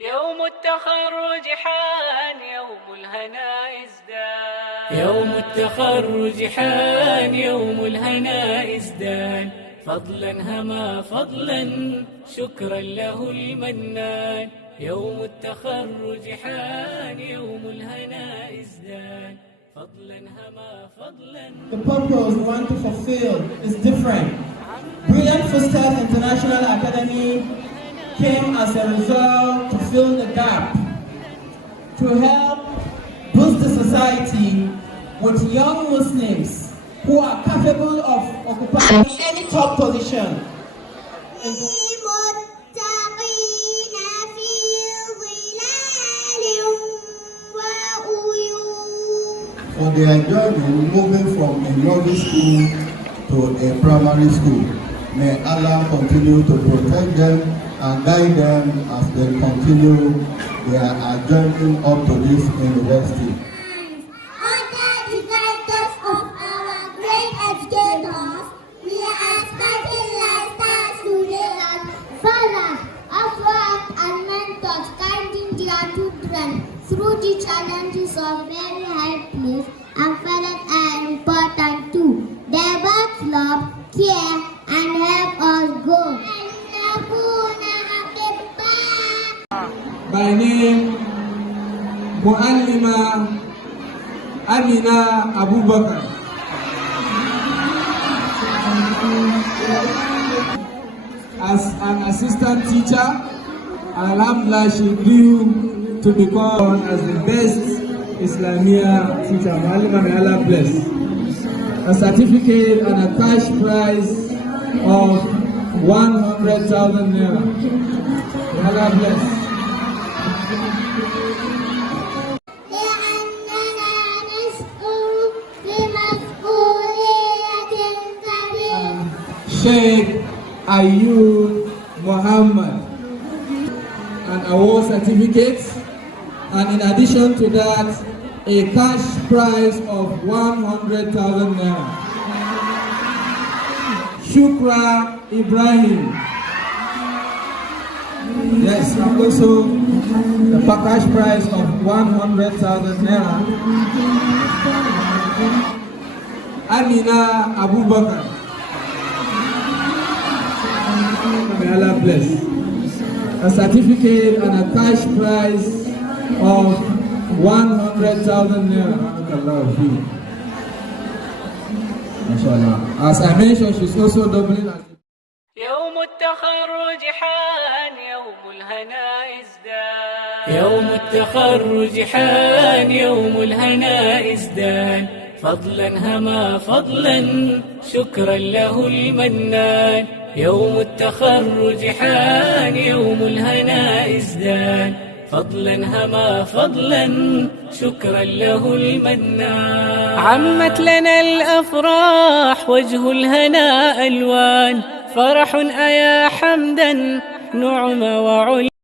يوم التخرج حان يوم الهنا ازدان، يوم التخرج حان يوم الهنا ازدان، فضلا هما فضلا شكرا له المنان. يوم التخرج حان يوم الهنا ازدان، فضلا هما فضلا. The purpose we want to fulfill is different. BrillBrilliantSteps International Academy came as a result to fill the gap, to help boost the society with young Muslims who are capable of occupying any top position. For their journey moving from a nursery school to a primary school, may Allah continue to protect them and guide them as they continue their journey up to this university. Under the guidance of our great educators, we are expecting lifestyle students, fathers, upright and mentors guiding their children through the challenges of very high place, and fathers are important too. They both love, care, and help us go. By name, Muallima Amina Abubakar. As an assistant teacher, alhamdulillah, she grew to become as the best Islamia teacher. Muallima, may Allah bless. A certificate and a cash prize of 100,000 naira. May Allah bless. Sheikh Ayub Muhammad, an award certificate, and in addition to that, a cash prize of 100,000 naira. Shukra Ibrahim. Yes, and also the cash prize of 100,000 naira. Amina Abubakar. May Allah bless. A certificate and a cash prize of 100,000 naira. As I mentioned, she's also doubling as يوم التخرج حان يوم الهنا ازدان، يوم التخرج حان يوم الهنا ازدان، فضلا هما فضلا شكرا له المنان. يوم التخرج حان يوم الهنا ازدان، فضلا هما فضلا شكرا له المنان. عمت لنا الأفراح وجه الهنا ألوان، فرح أيا حمدا نعم وعلا.